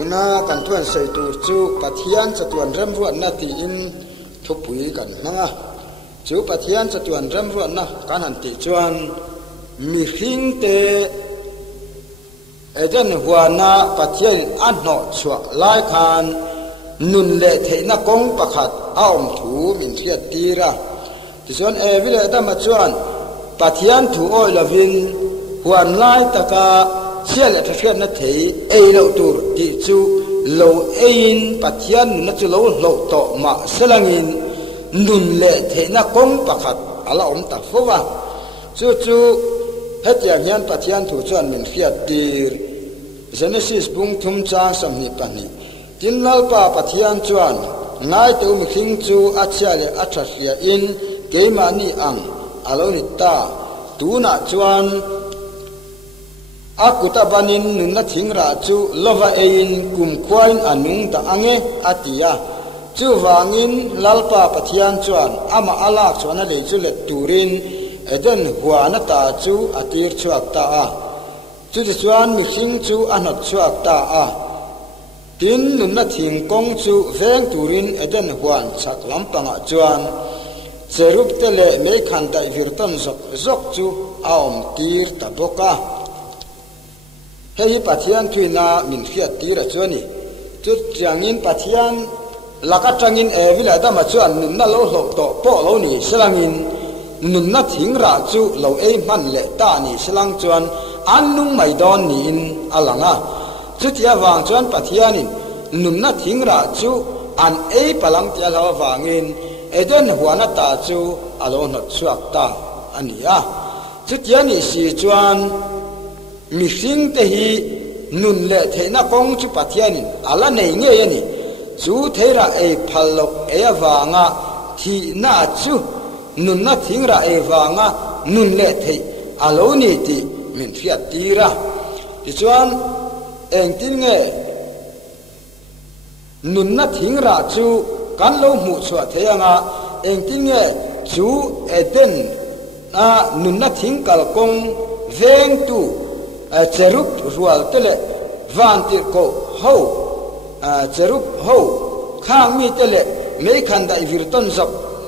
una kan thuan sei tur chu Pathian Chatuan Remruatna ti in Tupawh kan hanga chu Pathian Chatuan Remruatna kan han ti chuan mi hring te eden huana Pathian an hno chua lai khan nun le theina kong pakhat aom thu min thiat tira ti chuan vile dama chuan Pathian thu oi lovin huan lai taka chial a thriat na thei ei lo tur ti chu lo ein Pathian na chu lo hloh to ma selangin nun le theina kong pakhat ala om ta fowa chu hetiang hian Pathian thu chuan min fiat tir Genesis bung Chungchang samni pani tin lalpa Pathian chuan ngai tu mi khing chu achale athria in keimani ang aloni ta tuna chuan akuta banin nunna theihrah chu lova ein kum khwain anung ta ange atia chu wangin lalpa Pathian chuan ama alak chuan le chu le turin eden huana ta chu atir chuak ta a chu chuan mi hring chu anot chuak ta a tin nunna thing kong chu veng turin eden huan chak lampanga chuan cherup tele me khan dai virton zok chu aom tir ta boka hei Pathian thuina min fiat tira chuani chu changin Pathian laka tangin evila dama chuan nunna lo hloh to po lo ni selangin nunna theihrah chu lo ei man le ta ni selang chuan annung mai don ni in alanga chu tia wang chuan Pathianin nunna theihrah chu an ei palang tia lo wangin eden huana ta chu alo not chuak ta ania chu tia ni si chuan mi hring te hi nun le theina kong chu Pathianin ala nei nge yani chu theihrah ei phal lo e awanga thi na chu nunna theihrah ei wanga nun le thei alo ni ti min fiat tira ti chuan engtin nge nunna theihrah chu kan lo mu chua theianga engtin nge chu eden a nunna thingkal kong veng tu cherup rual tele vantir ko ho cherup ho khang mi tele me khanda ivirton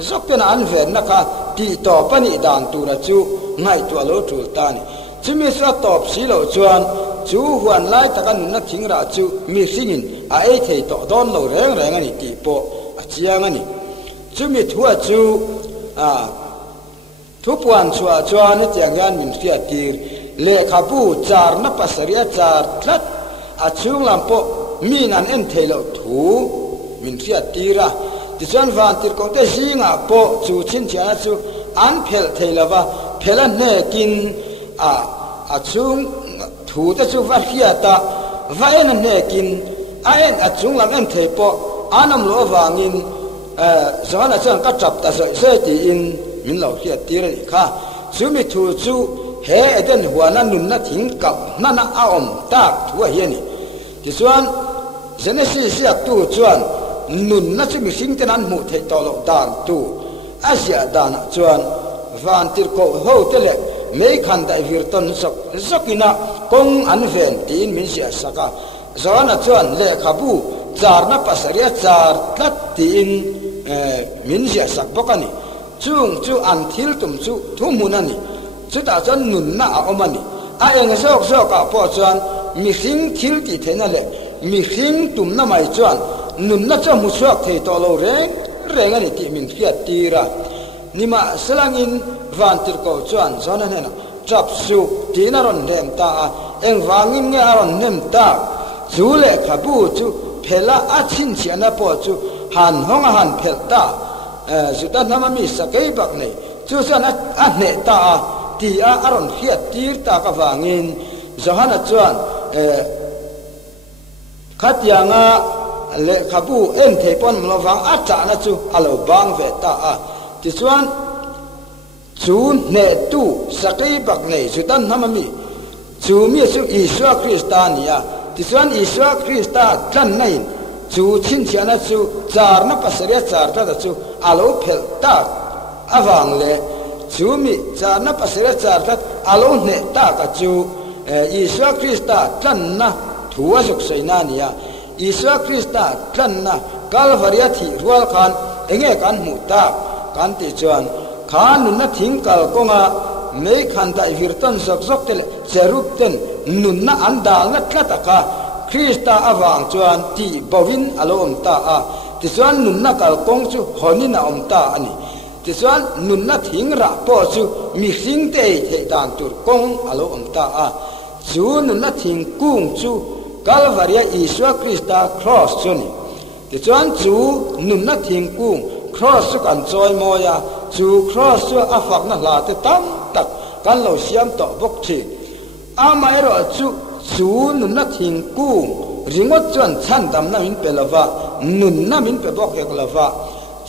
zok pena an ver naka ti to pani dan tura chu ngai tu alo tul tani chimi sa top silo chuan chu huan lai takan na theihrah chu mi singin a ei thei to don lo reng ani ti po a chiang ani chumi thua chu thupuan chua chuan ni tiang yan min fiat tir le khabu char na pasaria char thlat a chung lampo min an en thelo thu min fiat tira ti chuan van tir kong te zinga po chu chin chiana chu an phel theilawa phela ne kin a chung thu ta chu va hiata va en ne kin a en a chung lam en thei po anam lo wangin zona chuan ka chap ta se ti in min lo hiat tira kha chumi thu chu he eden huana nunna thingkap nana aom tak thua hiani ti chuan Genesis ya tu chuan nunna chu mi hring ten an mu thei to lo dan tu asia dana chuan van tir ko ho tele me khan dai virton zokina kong an ven tin min sia saka zona chuan le khabu char na pasaria char tlat tin min sia sak bokani chung chu an thil tum chu thumunani chu ta chuan nunna a omani a eng zok ka po chuan mi hring thil ti theina le mi hring tum na mai chuan nunna cha mu chuak thei to lo reng ani ti min fiat tira nima selangin van tir ko chuan zona hena trap su tina ron nem ta eng wangin nge aron nem ta chu le khabu chu phela a chin chiana po chu han honga han phel ta zuta nama mi sakai bak nei chu sana a ne ta ti a aron fiat tir ta ka wangin zohana chuan khatianga le khabu en thepon mlowang acha na chu alo bang ve ta ti chuan chu ne tu sakai bak nei zutan namami chu mi chu Iukarist ania ti chuan Iukarist tlan nei chu chin chiana chu char na pasaria char ta chu alo phel ta awang le chu mi char na pasaria char ta alo ne ta ka chu Iukarist tlan na thuwa zuk saina nia Isua Krista kan na Calvaria thi rual khan enge kan mu ta kan ti chuan khan nun na thing kal konga me khan dai virton zok zok tel cherup ten nun na andal na tlataka Krista awang chuan ti bowin alom ta a ti chuan nun na kal kong chu honina om ta ani ti chuan nun na theihrah po chu mi hling te the dan tur kong alo om ta a chu nun na thingkung chu Calvaria Isua Krista cross chu ni ti chuan chu nun na thingkung cross chu kan choi moya chu cross chu afak na hla te tam tak kan lo siam to bok thi amai ro chu nun na thingkung ringot chuan chan dam na min pelava nun na min pe bok ek lava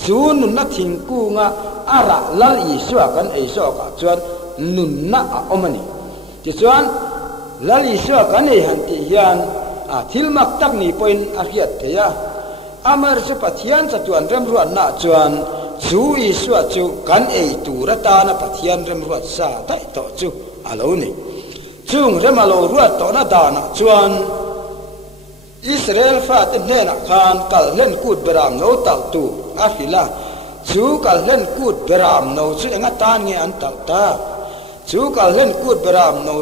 chu nun na thingkunga ara Lal Isua kan ei so ka chuan nun na a omani ti chuan Lal Isua kan ei han ti hian a thilmak tak ni point a hiat theya amar chu Pathian Chatuan Remruatna chuan chu Isua chu kan ei tura ta na Pathian Remruat sa tai to chu alo ni chung remalo ruat to na dana chuan Israel fa tin hena khan kal len kut beramno tal tu afila chu kal len kut beramno chu enga tan nge an tal ta chu kal len kut beramno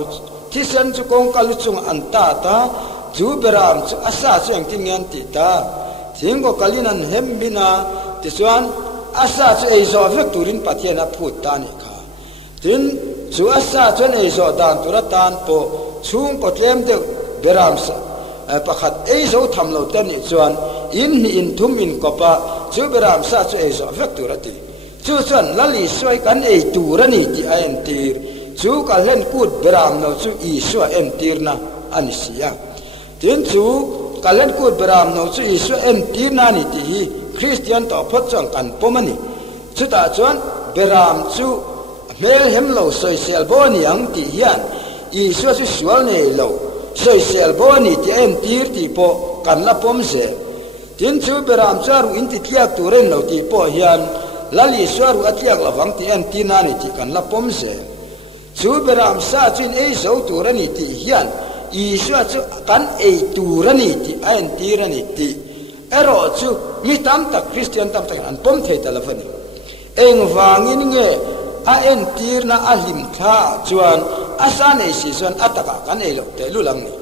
thisen chu kong kal chung an ta ta chu beram chu asa chu eng tin ngan ti ta thingko kalinan hembina ti chuan asa chu ei zo vek turin Pathian a phut ta ni kha tin chu asa chuan ei zo dan turatan po chung po tlem de beram sa pakhat ei zo thamlo ten ni chuan in thum in kopa chu beram sa chu ei zo vek turati chu chuan Lal Isua kan ei turani ti a entir chu kal len kut beram no chu Isua entir na anisia tin chu kal len kut beram no chu Isua entir na ni ti Christian to phot chang kan pomani chu ta chuan beram chu mel hemlo soi sel boni ang ti hian Isua chu sual nei lo soi sel boni ti entir ti po kan la pom se tin chu beram charu in ti tiak turen lo ti po hian Lal Isua ru atiak lawang ti entir na ni ti kan la pom se chu beram sa chin ei so turani ti hian Isua chu kan ei turani ti entir ani ti ero chu mi tam tak Christian tam tak an pom thei talafani eng wangin nge a entir na alim kha chuan asa nei si chuan ataka kan ei lo te lulang ni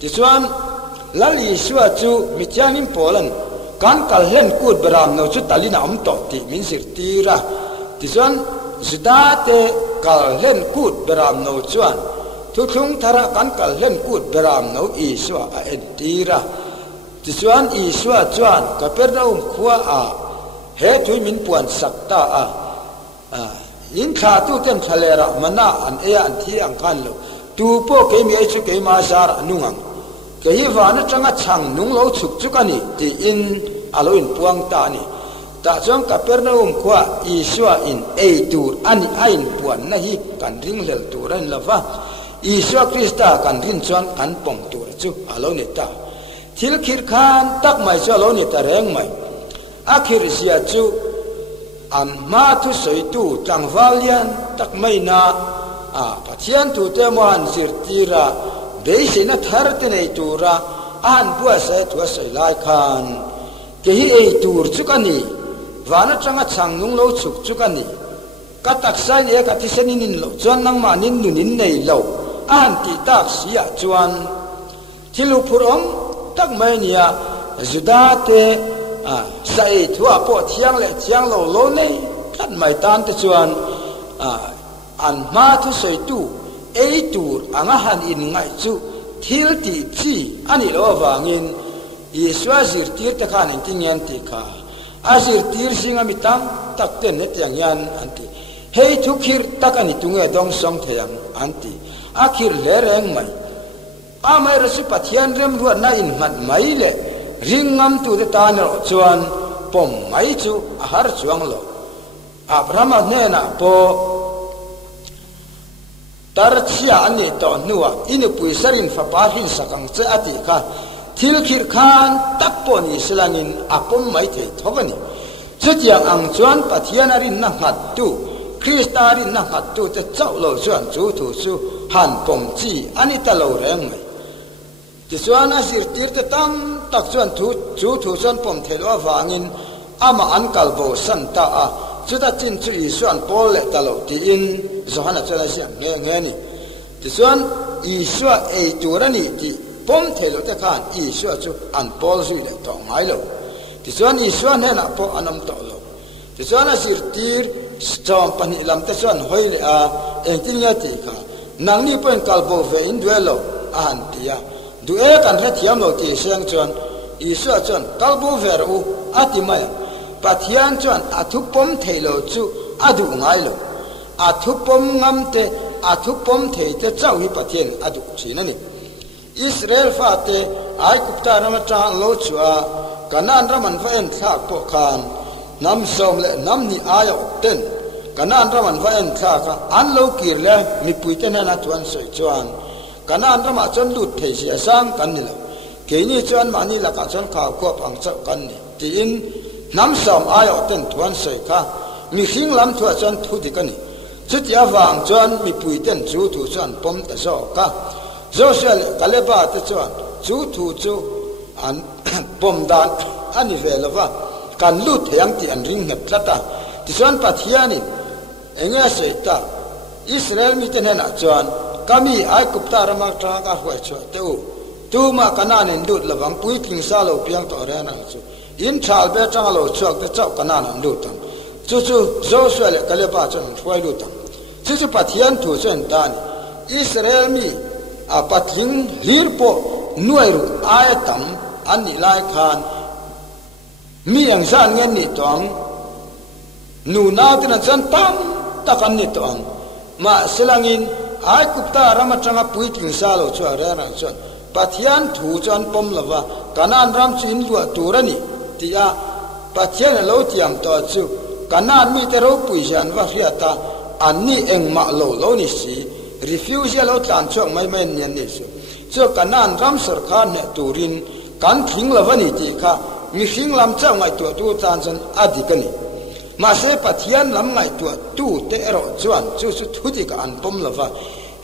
ti chuan Lal Isua chu mi chanin polan kan kal hen kut beram no chu talina om to ti min sir tira ti chuan Judate kal hen kut beram no chuan Thuthlung Thar kan kal hen kut beram no Isua a entira ti chuan Isua chuan Capernaum khua a he thui min puan sakta a in tha tu ten thalera mana an e an thi ang kan lo tu po ke mi chu ke ma sar anungang ke hi wana tanga chhangnung lo chhuk chukani ti in aloin puang ta ni ta chong Capernaum khwa Isua in ei tur ani ain puan na hi kan ring lel turan lova Isua Krista kan rin chuan kan pong tur chu alo ni ta thil khir khan tak mai chu alo ni ta reng mai akhir sia chu an ma thu soi tu tangvalian tak mai na Pathian tu te mohan sir tira beise na thar te nei tura an bua sa tu sai lai khan ke hi ei tur chukani wana changa chhangnung lo chhuk chukani ka taksa ne ka thisen in lo chuan nangmahnin nunin nei lo an ti tak sia chuan thilu phurom tak mai nia Judate sai thua po thiang le chiang lo lo nei khat mai tan te chuan an ma thu sei tu ei tur anga han in ngai chu thil ti chi ani lo wangin Isua zir tir te khan in tinyan ti kha azir tir singa mitam tak ten ne tiang yan anti hei thu khir takani tunge dong song theyang anti akhir le reng mai amai rasi Pathian Remruatna in mat mai le ringam tu de tan ro chuan pom mai chu ahar chuang lo Abraham ne na po tar chia ani to nuwa in puisarin fa pa hin sakang che ati kha thil khir khan tapon islanin apom mai the thogani chutiang ang chuan Pathian arin na hat tu Kristarin na hat tu te chau lo chuan chu thu chu han pom chi ani ta lo reng mai ti chuan asir tir te tam tak chuan chu thu chuan pom thelo awangin ama an kalbo san ta a chuta chin chu isuan pol le talo ti in zohana chana siam nge ni ti chuan isua ei turani ti pom thelo te khan isua chu an pol zu le to ngai lo ti chuan isua ne na po anam to lo ti chuan a sir tir chom pani lam te chuan hoi le a engtinya ti kha nang ni pen kalbo ve in duelo an tia du e kan re thiam lo ti seng chuan isua chuan kalbo ve ru ati mai Pathian chuan athupom thelo chu adu ngai lo athupom ngamte athupom theite chau hi pathian adu chinani Israel fa te ai kupta rama chang lo chua kanan raman fa en tha po khan nam som le nam ni ayo ten kanan raman fa en tha ka an lo kir le mi puite na na chuan soi chuan kanan rama chon lut thei sia sang kan ni lo ke ni chuan mani la ka chon khaw ko pang chau kan ni ti in nam som ayo ten thuan soi kha mi hing lam thua chuan thu di kan ni chutia wang chuan mi puiten chu thu chuan pom ta so ka Joshua kaleba te chuan chu thu chu an pom dan ani velova kan lut yang ti an ring hep tlata ti chuan pathiani enga seita Israel mi ten na chuan kami ai kupta rama tra ka hoi chu teu tu ma kanan in lut lawang pui king sa lo piang to re na chu in thal be chang lo chuak te chau kanan an lut tam chu Joshua kaleba chuan hoi lut tam chu pathian thu chuan dan Israel mi a pathin lirpo nuairu ayatam ani lai khan mi ang san ngen ni tong nu na tin chan tam takan ni tong ma selangin ai kupta rama changa puiting salo chu ara na chuan pathian thu chan pom lawa kanan ram chin lua turani tia pathian lo tiam to chu kanan mi te ro puisan wa riata anni engma lo ni si refusal lo tlan chok mai nian ni su cho kanan ram sar khan ne turin kan thing lawani ti kha mi hing lam chau ngai tu chan chan adikani ma se pathian lam ngai tu te ro chuan chu thuti ka an pom lawa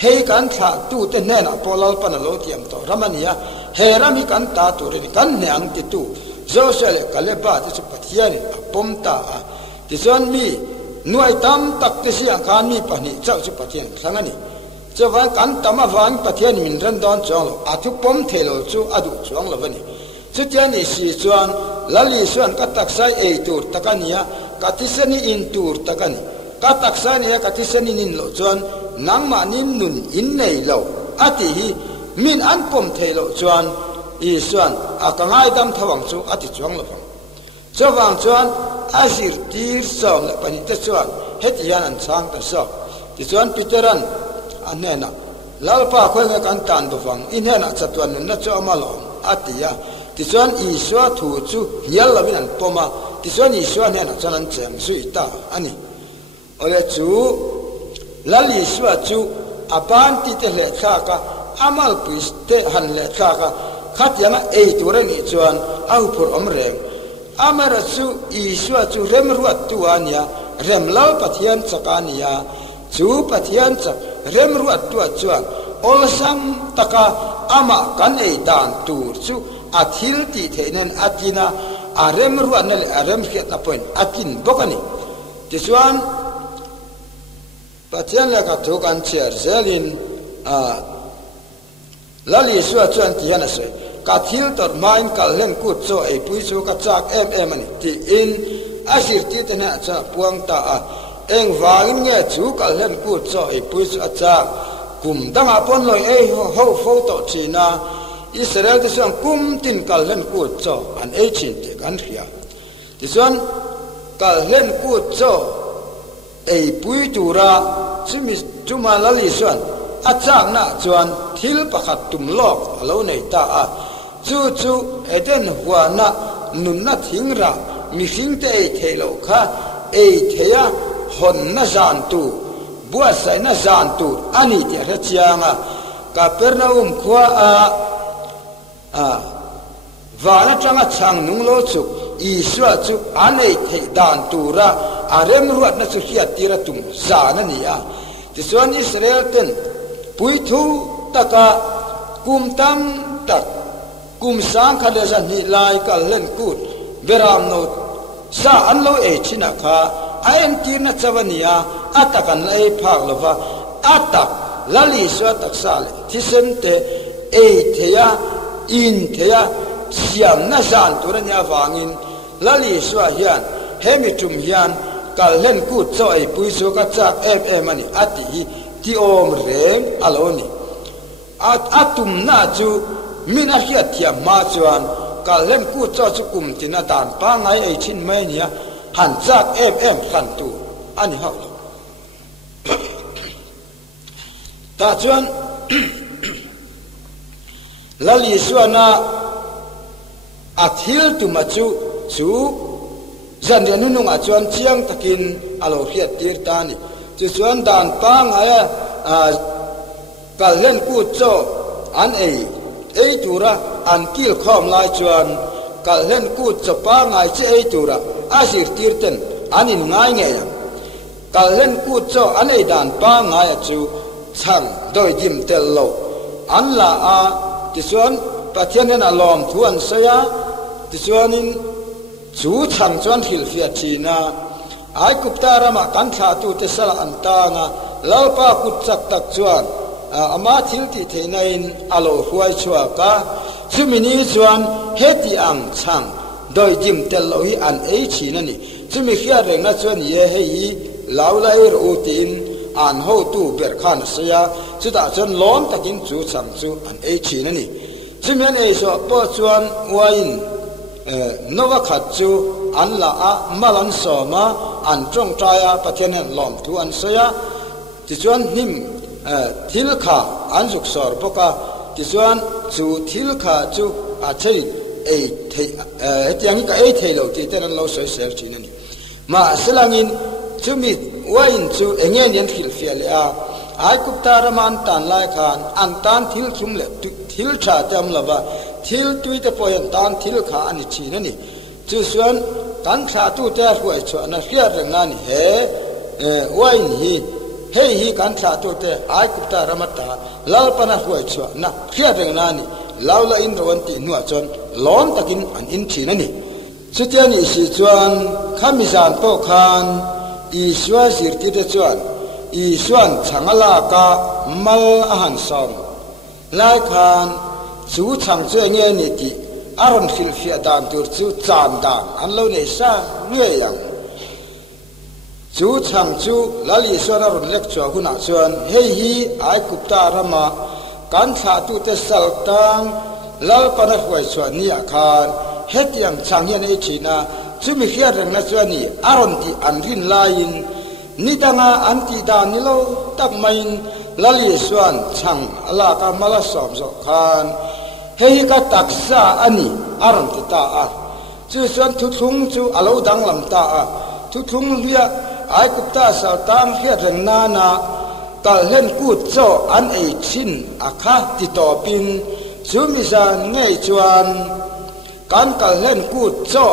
hei kan tha tu te ne na polal pan lo tiam to ramania he rami kan ta turin kan ne ang ti tu Joshua kaleba chu pathian pom ta ti chuan mi nuai tam tak te sia khan mi pani chau chu pathian thangani Jawan kan tama wang pathian min ran don chong athu pom thelo chu adu chong lovani chutian ni si chuan Lal Isua ka taksa ei tur takania katisani in tur takani ka taksa ni katisani nin lo chuan nangmahniah nun in nei lo ati hi min an pom thelo chuan Isuan akangai dam thawang chu ati chong lovang chawang chuan asir tir som la pani te chuan hetian an chang ta so ti chuan piteran anena lalpa khoi nga kan tan do wang inhena chatuan na chu amalo atia ti chuan Isua thu chu hial lavin an poma ti chuan Isua hena chanan cheng sui ta ani ole chu Lal Isua chu apan ti te le kha ka amal pis te han le kha ka khatyanga ei turani chuan au phur omreng amara chu Isua chu remruat tu ania remlal pathian chakania chu pathian chak remruat tu chuan olsam taka ama kan ei dan tur chu athil ti theinen atina a remruat na le rem khet na point akin bokani ti chuan pathian la ka thokan cher zelin Lal Isua chuan ti hana se ka thil tor main kal len ku cho ei pui chu ka chak em ani ti in asir ti tena cha puang ta a eng wangin nge chu kal len ku cho ei pui chu acha kum danga pon loi ei ho photo china Israel te sang kum tin kal len ku cho an ei chin te kan ria ti chuan kal len ku cho ei pui tura chumi chuma Lal Isua achak na chuan thil pakhat tum lok alo nei ta a chu eden huana nunna thingrah mi hing te ei thelo kha ei theya hon na zan tu bua sai na zan tu ani te ra chianga ka pernaum khwa vana changa chhangnung lo chu Isua chu anei the dan tura Remruatna chu hiat tira tum zana nia ti chuan Israel ten pui thu taka kum kum sang kha le za ni lai kal len kut beramno sa an lo e china kha a entir na chawania atakan lai phak lova atak Lal Isua taksa le thisen te e theya in theya siam na zan turanya avangin Lal Isua hian hemitum hian kal len kut cho ai pui so ka chak em ani ati ti om rem aloni atum na chu min a hiat thiam ma chuan kal len kut cho chu kum tina dan pa ngai ai chin mai nia han chak em khan tu ani ha ta chuan Lal Isua na athil tu ma chu zan ria nunung a chuan chiang takin alo hiat tir ta ni chu chuan dan pa ngaya kal len ku cho an ei tura an kil khom lai chuan kal len ku cho pa ngai che ei tura asir tir ten anin ngai nge ya kal len ku cho an ei dan pa ngai chu chang doi dim tel lo an la a ti chuan Pathian na lom thuan saya ti chuanin chu chang chuan hil fiat china ai kupta rama kan tha tu te sala antanga lalpa kut chak tak chuan ama thil ti theinain alo huai chua ka chumini chuan heti ang chang doi dim tel lo hi an ei china ni chumi khia reng na chuan ye hei laulai ro tin an ho tu ber khan sia chuta chuan lom takin chu chang chu an ei china ni chumian ei so po chuan wain nova khat chu an la a malan soma an trong traya Pathian lom thu an soya ti chuan nim thil kha an juk sor boka ti chuan chu thil kha chu a thei ei thei tiang ka ei thei lo ti ten lo soi ser chin ni ma selangin chumi wain chu engen yen thil fial a ai kupta raman tan lai khan an tan thil thum le thil tha tam lava thil tuite poyan tan thil kha ani china ni chu suan tan tha tu te huai chona hriar rena ni he wain hi kan tha tu te ai kupta ramata lal pana huai chona hriar rena ni laula in rowan ti nuwa chon lom takin an in china ni chutian i si chuan khamizan po khan Isua sirti te chuan Isuan changala ka mal ahan som lai khan chu chang chu nge ni ti aron fil fia dan tur chu chan dan an lo nei sa nge yang chu chang chu Lal Isua na ron lek chu huna chuan hei hi ai kupta rama kan tha tu te sal tang lal pana huai chuan ni a khan het yang chang hian ei china chumi khia reng na chuan ni aron ti an rin lain ni danga an ti dan ni lo tak main Lal Isua chang ala ka mala som zo khan hei ka taksa ani aron ti ta a chu chuan thuthlung chu alo dang lam ta a thuthlung ria ai kupta sa tam khia reng na na kal len ku cho an ei chin a kha ti to pin chumi zan ngei chuan kan kal len ku cho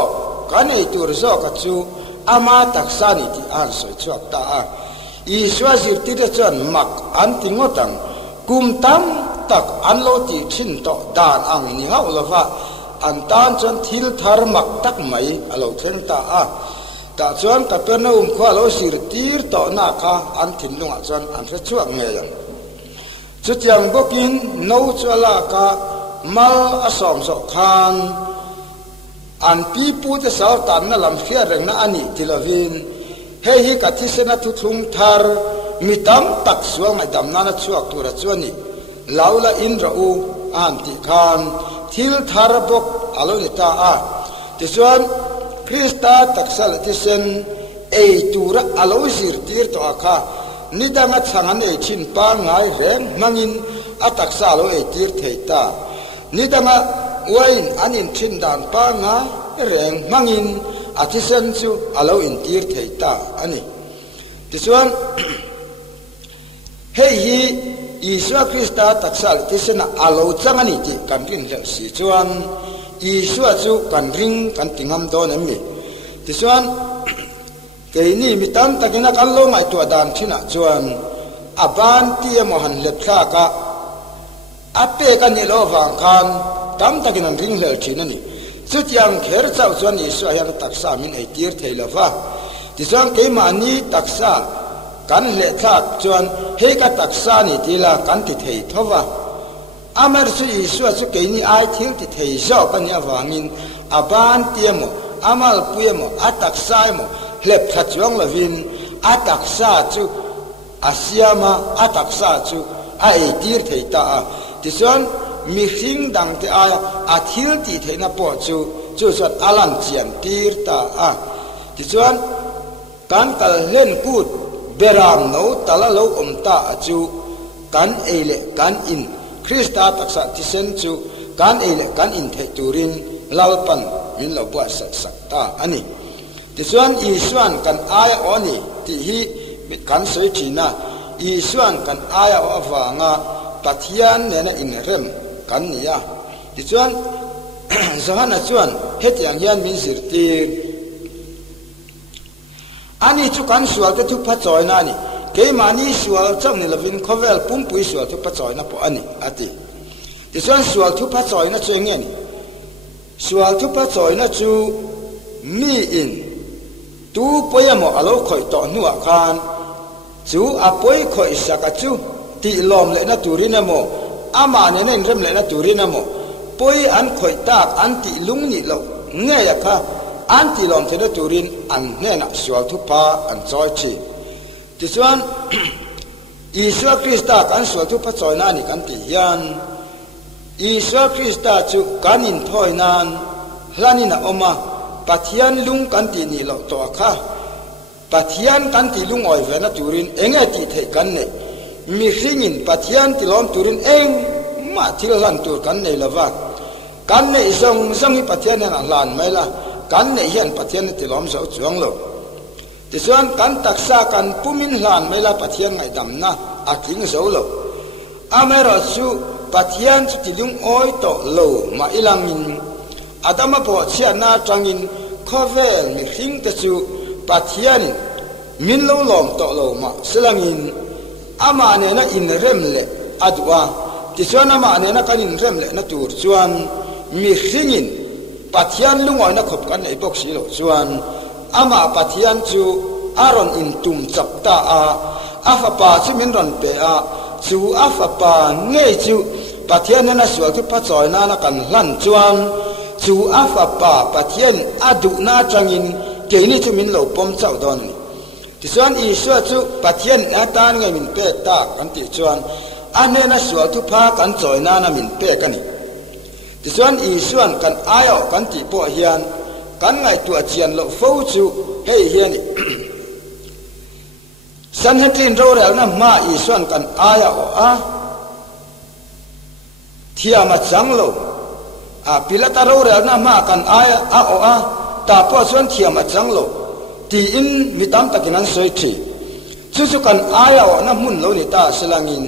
kan ei tur zo ka chu ama taksa ni ti an soi chuak ta a Isua sirti te chuan mak an ti ngotang kum tam tak an lo ti thin to dan ang ni ha ulova an tan chuan thil thar mak tak mai alo thlen ta a ta chuan ka perna kho lo sir tir to na kha an thin lunga chuan an re chuak nge yang chutiang bokin no chuala ka mal asom so khan an pi pu te sal tan na lam fia reng na ani tilovin hei hi ka thisena thuthlung thar mitam tak suang mai dam na na chuak tura chuani laula in ra u an ti khan thil thar bok alo ni ta a ti chuan Krista taksal thisen ei tura alo zir tir to akha nidanga changan ei chin pa ngai reng mangin ataksa alo ei tir theita nidanga wain anin thin dan pa nga reng mangin athisen chu alo entir theita ani tichuan hei hi Iukarist taksal thisen alo changani ti kan ring le si chuan Isua chu kan ring kan tingam don emmi tichuan keini mitam takina kan lo mai tu dan thina chuan aban ti mo han le thla ka ape kan ni lo wang khan tam takin an ring hlel thin ani chu tiang kher chau chuan Isua hian taksa min ei tir theilova ti chuan keimani taksa kan le thlat chuan he ka taksa ni tila kan ti thei thova amar chu Isua chu keini ai thil ti thei zo kan ya wangin aban tiemo amal puemo ataksa mo hlep kha chuang lovin ataksa chu asiama ataksa chu a ei tir thei ta ti chuan mi hring dang te a thil ti theina po chu chuan alam chiam tir ta ti chuan kan kal len kut beramno talalo omta chu kan eile kan in Krista taksa thisen chu kan eile kan in thei turin lalpan min lo bua sak ta ani ti chuan Isuan kan aya oni ti hi mit kan soi thina Isuan kan aya o awanga Pathian nena in rem kan nia ti chuan zahana chuan hetiang hian min sirtir ani chu kan sual te thu pha choina ni keimani sual chang ni lovin khovel pumpui sual thu pha choina po ani ati ti chuan sual thu pha choina chenge ni sual thu pha choina chu mi in tu poyamo alo khoi to nuwa khan chu apoi khoi saka chu ti lom le na turina mo ama ne nen rem le na turina mo poi an khoi tak an ti lung ni lo nge ya kha an ti lom the turin an ne na sual thu pa an choi chi ti chuan Isua Krista kan sual thu pa choi na ni kan ti hian Isua Krista chu kanin thoi nan hlanina oma Pathian lung kan ti ni lo to kha Pathian kan ti lung oi ve na turin enge ti thei kan ne mi hringin Pathian ti lom turin eng ma thil lan tur kan nei lova kan nei song song hi Pathian na hlan mai la kan nei hian Pathian ti lom zo chuang lo ti chuan kan taksa kan pumin hlan mai la Pathian ngai dam na aking zo lo amero chu Pathian chu ti lung oi to lo ma ilangin adama po chia na tangin khovel mi hring te chu Pathian min lo lom to lo ma silangin ama ne na in rem le adwa ti chuan ama ne na kan in rem le na tur chuan mi hringin Pathian lungoi na khop kan ei bok si lo chuan ama Pathian chu aron in tum chap ta afa pa chu min ron pe chu afa pa nge chu Pathian na sual thu pa choi na na kan hlan chuan chu afa pa Pathian adu na changin ke ni chu min lo pom chau don ti chuan Isua chu Pathian atan nge min pe ta kan ti chuan ane na sual thu pa kan choi na na min pe kan ni ti chuan Isuan kan ayo kan ti po hian kan ngai tu chian lo fo chu hei hian ni san hetin ro rel na ma Isuan kan aya o thiama chang lo pilata ro rel na ma kan aya o ta po chuan thiama chang lo ti in mitam takinan soi thi chu kan aya o na mun lo ni ta selangin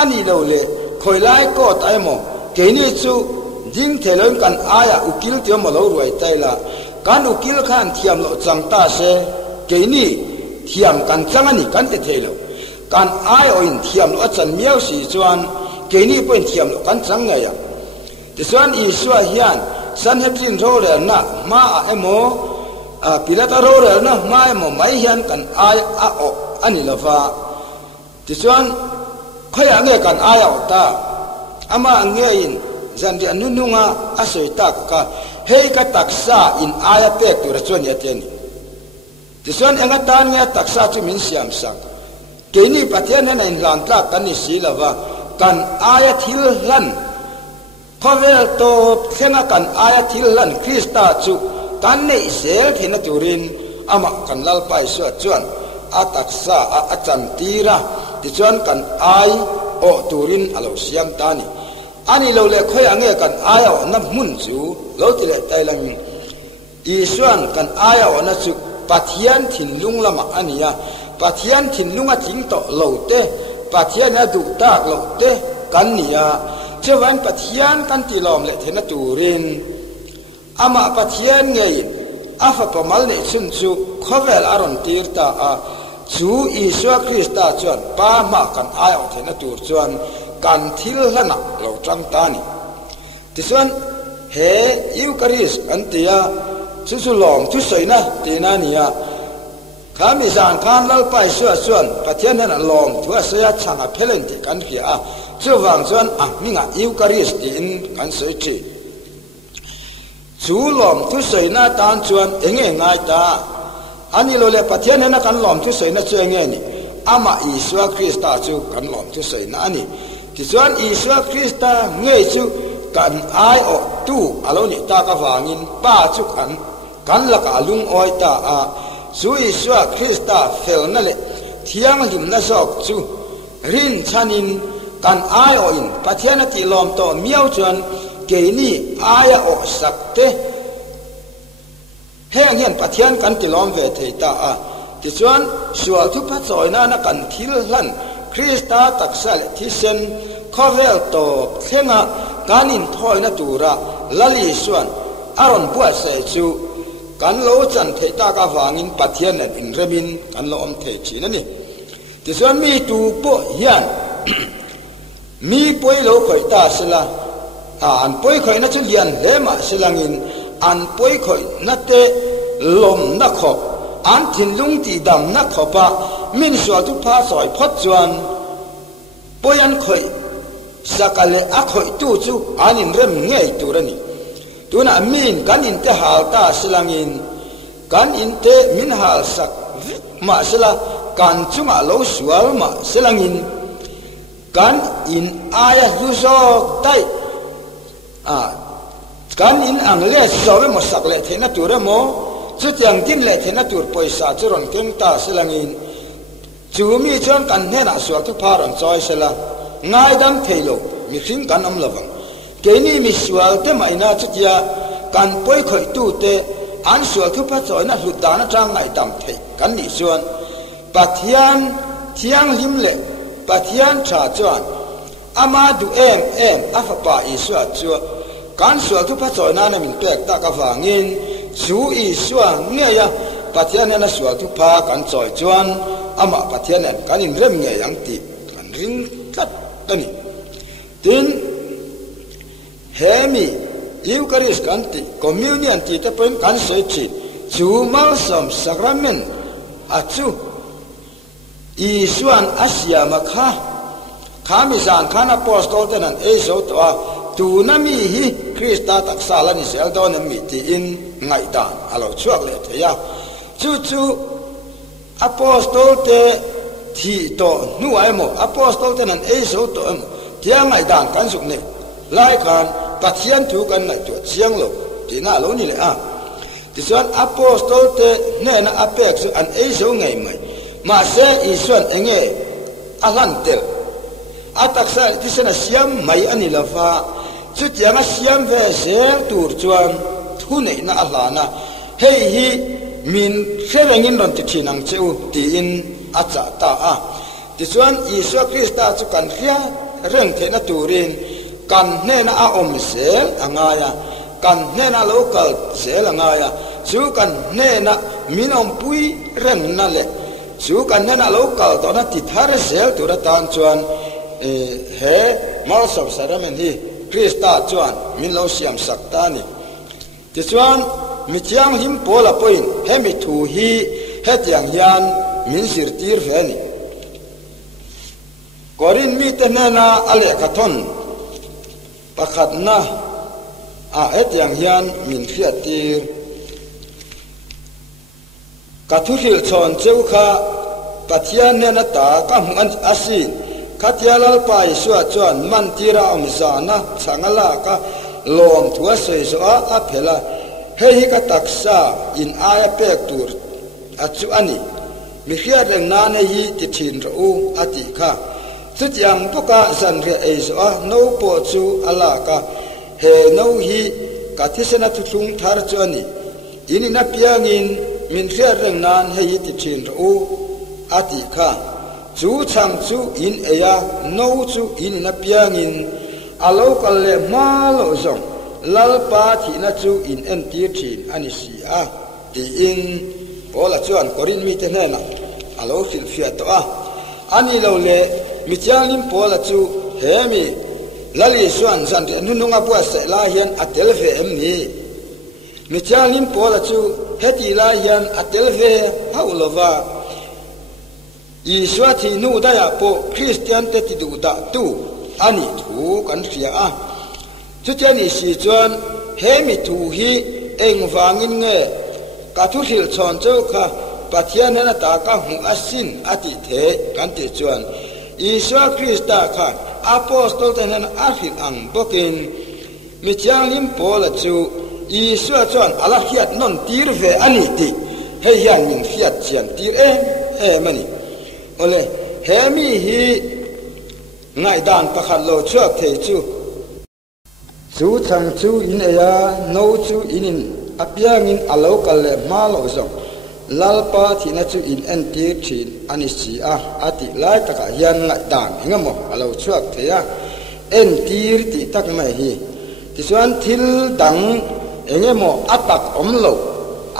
ani lo le khoilai ko tai mo ke ni chu ding thelon kan aya ukil tio mo lo ruai taila kan ukil khan thiam lo chang ta se ke ni thiam kan changani kan te thelo kan aya o in thiam lo chan miao si chuan ke ni point thiam lo kan chang nga ya ti chuan Isua hian san hebrin ro le na ma emo pilata ro le na ma emo mai hian kan aya o ani lova ti chuan khoya nge kan aya o ta ama nge in zandi anununga asoi tak ka hei ka taksa in aya pek tur chuan ya tiani ti chuan enga tan nya taksa chu min siam sak ke ni Pathian na in hlan tla kan ni silava kan aya thil hlan khovel to thenga kan aya thil hlan Krista chu kan nei sel thina turin ama kan lal pai su chuan ataksa achan tira ti chuan kan ai o turin alo siam tani ani lo le khoi ange kan aya na mun chu lo ti le tai lang Isuan kan aya na chu Pathian thin lung lama ania Pathian thin lunga ting to lo te Pathian adu tak lo te kan nia chewan Pathian kan ti lom le thena turin ama Pathian ngei afa pamal ne chun chu khovel aron tir ta chu Isua Krista chuan pa ma kan aya thena tur chuan kan thil hlana lo tang ta ni ti chuan he Iukarist antia susulom thu soina tinania kami zan kan lal pai suwa chuan Pathian na lom thu asaya changa pheleng ti kan khia chuwang chuan minga Iukarist ti in kan sei chi chu lom thu soina tan chuan enge ngai ta ani lo le Pathian na kan lom thu soina chu enge ni ama Isua Krista chu kan lom thu soina ani ti chuan Isua Krista nge chu kan ai o tu alo ni ta ka wangin pa chu kan la ka lung oi ta a su Isua Krista fel na le thiang lim na sok chu rin chanin kan ai o in Pathian ti lom to miau chuan ke ni aya o sakte heng hian Pathian kan ti lom ve thei ta a ti chuan sual thu pa choina na kan thil hlan Krista taksa le thisen khovel to thenga kanin thoina tura Lal Isua aron bua se chu kan lo chan thei ta ka wangin Pathian an ingremin kan lo om thei chi na ni ti chuan mi tu po hian mi poi lo khoi ta sila an poi khoi na chu hian lema silangin an poi khoi na te lom na khop an thinlung ti dam na khopa min swa tu pha soi phot chuan poi an khoi sakale a khoi tu chu anin rem ngei turani tuna min kan in te hal ta silangin kan in te min hal sak ma sila kan chunga lo sual ma silangin kan in aya huzok tai kan in angle sobe mo sakle thena tura mo chu tiang tin le thena tur poisa churon keng ta silangin chumi chon kan hena sual tu pharon choi sela ngai dam theilo mi khing kan am lawang keini mi sual te maina chutia kan poi khoi tu te an sual thu pa choi na hlut dana tang ngai dam thei kan ni chuan Pathian thiang lim le Pathian Chatuan ama du em afapa Isua chu kan sual thu pa choi na min pek ta ka wangin chu Isua nge ya Pathian na sual thu pa kan choi chuan ama Pathian kan in rem nge yang ti kan ring tat tani tin hemi Iukarist kan ti communion ti te pen kan soi chi chu mal som sacrament achu Isuan Asia makha kami zan kan apostol tenan eso to tu nami hi Krista taksa lan sel don mi ti in ngai dan alo chuak le te ya chu apostol te thi to nu ai mo apostol tenan eso to tia ngai dan kan suk ne lai kan Pathian thu kan na tu chiang lo ti na lo ni le ti chuan apostol te ne na apek su an eso ngai mai Mahse Isua enge hlan tel ataksa tisena siam mai ani lafa chu tianga siam ve ser tur chuan thu nei na hlana hei hi min serengin ron ti thinang cheu ti in acha ta ti chuan Isua Krista chu kan ria reng the na turin kan ne na a om sel angaya kan ne na local sel angaya chu kan ne na minom pui reng na le chu kan ne na local to na ti thar sel tu ra tan chuan he mal sob saramen hi Krista chuan min lo siam sakta ni ti chuan mi chiang him pola poin he mi thu hi he tiang hian min sir tir ve ni korin mi te na ale kathon pakhat na he tiang hian min khia tir kathuril chon cheu kha Pathian na ta ka hman asin Katialal pai suwa chuan man tira om zana changala ka lom thua sei so a phela hei ka taksa in aya pek tur achu ani mi khia reng na nei hi ti thin ro ati kha chutiang puka zan re ei so a no po chu ala ka he no hi ka thisena thuthlung thar chu ani ini na piangin min khia reng nan hei ti thin ro ati kha chu chang chu in eya no chu in na piangin alo kalle ma lo zong lal pa thi na chu in entir thin ani si a ti in pola chuan korin mi te na alo fil fia to ani lo le mi changin pola chu he mi Lal Isua zan nununga bua se la hian atel ve em ni mi changin pola chu heti la hian atel ve haulova Isua thi nu da ya po Christian te ti du da tu ani thu kan ria a chu chani si chuan he mi thu hi eng wangin nge ka thu hil chon chau kha Pathian na ta ka hu asin ati the kan ti chuan Isua Krista kha apostol ten a hil ang bokin mi changin pola chu Isua chuan ala hiat non tir ve ani ti he hian min hiat chian tir mani ole hemi hi ngai dan pakhat lo chuak thei chu chang chu in aya no chu in apiangin alo kal le ma lo zong lalpa thina chu in entir thin ani si a ati lai taka hian ngai dan engamo alo chuak theya entir ti tak mai hi ti chuan thil dang engemo atak omlo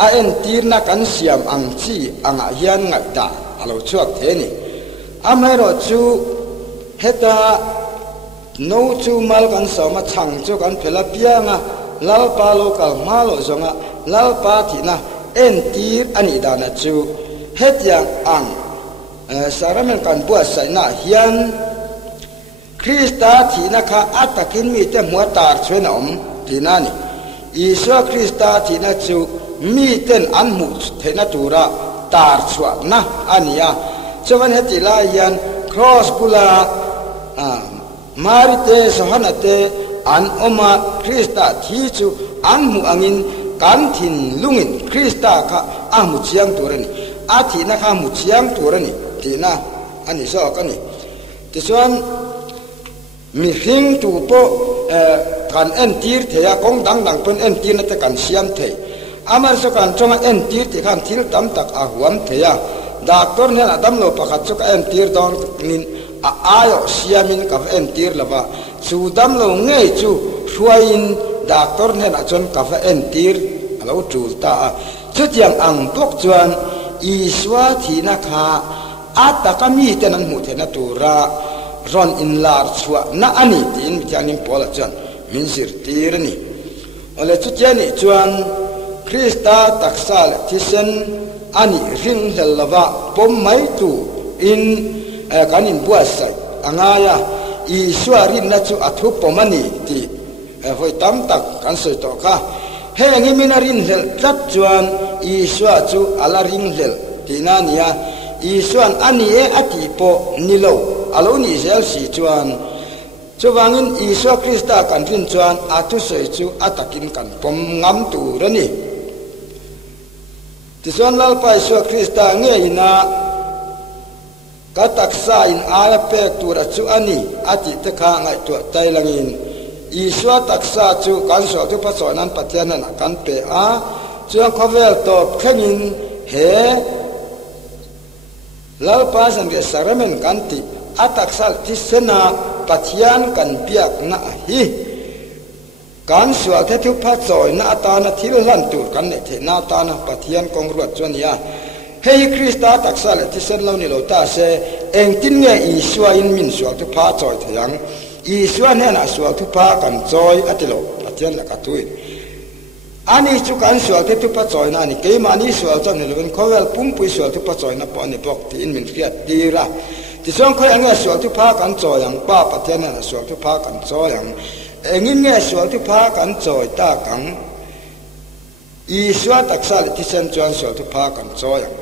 a entir na kan siam ang chi anga hian ngai da alo chuak the ni amai ro chu heta no chu mal kan sawma chang chu kan phela pianga lalpa lokal malo zonga lalpa thina entir ani dana chu hetiang ang saramen kan bua saina hian Krista thina kha atakin mi te muatar chwena tinani Isua Krista thina chu mi ten anmu thena tura tar chwa na ania chuan heti la hian cross pula marite sohanate an oma Krista thi chu anmu angin kan thin lungin Krista kha amu chiang turani athi na kha mu chiang turani tina ani so kani tichuan mi hing tu po kan entir theya kong dang dang pun entir na te kan siam thei amar so kan chonga entir ti kan thil tam tak a huam theya doctor ne adam lo pakhat chu ka entir don nin a ayo siamin ka entir lava chu dam lo ngei chu hruain doctor ne na chon ka entir alo chulta chu tiang ang tok chuan Isua thina kha ataka mi tenan mu thena tura ron in lar chua na ani tin tianin pola chuan min sir tirani ole chu tiani chuan Krista taksa thisen ani ring lava pom mai tu in kanin buasai angaya Isua rin na chu athu pomani ti hoi tam tak kan soi to kha he ngi minarin hel tat chuan Isua chu ala ring hel tinania Isuan ani ati po nilo alo ni sel si chuan chuwangin Isua Krista kan rin chuan atu soi chu atakin kan pom ngam tu rani tichuan lalpa Isua Krista nge ina ka taksa in ala pe tura chu ani ati te kha ngai tu tailangin Isua taksa chu kan so tu pa chonan Pathian na kan pe a chuan khovel top khenin he lalpa san ge saramen kanti ataksal tisena Pathian kan piak na hi kan sual the thu pha choi na atana thil hlan tur kan ne the na ta na Pathian kong ruat chuania hei Krista taksal tisen lo ni lo ta se eng tin nge Isua in min sual thu pha choi thayang Isua ne na sual thu pha kan choi atilo Pathian la ka tuin ani chu kan sual the thu pa choi na ni ke mani sual chan ne len khowel pumpui sual thu pa choi na pa ni bok ti in min fiat tira ti song khoi anga sual thu pa kan choi yang pa Pathian na sual thu pa kan choi yang engin nge sual thu pa kan choi ta kang Isua taksa le ti sen chuan sual thu pa kan choi yang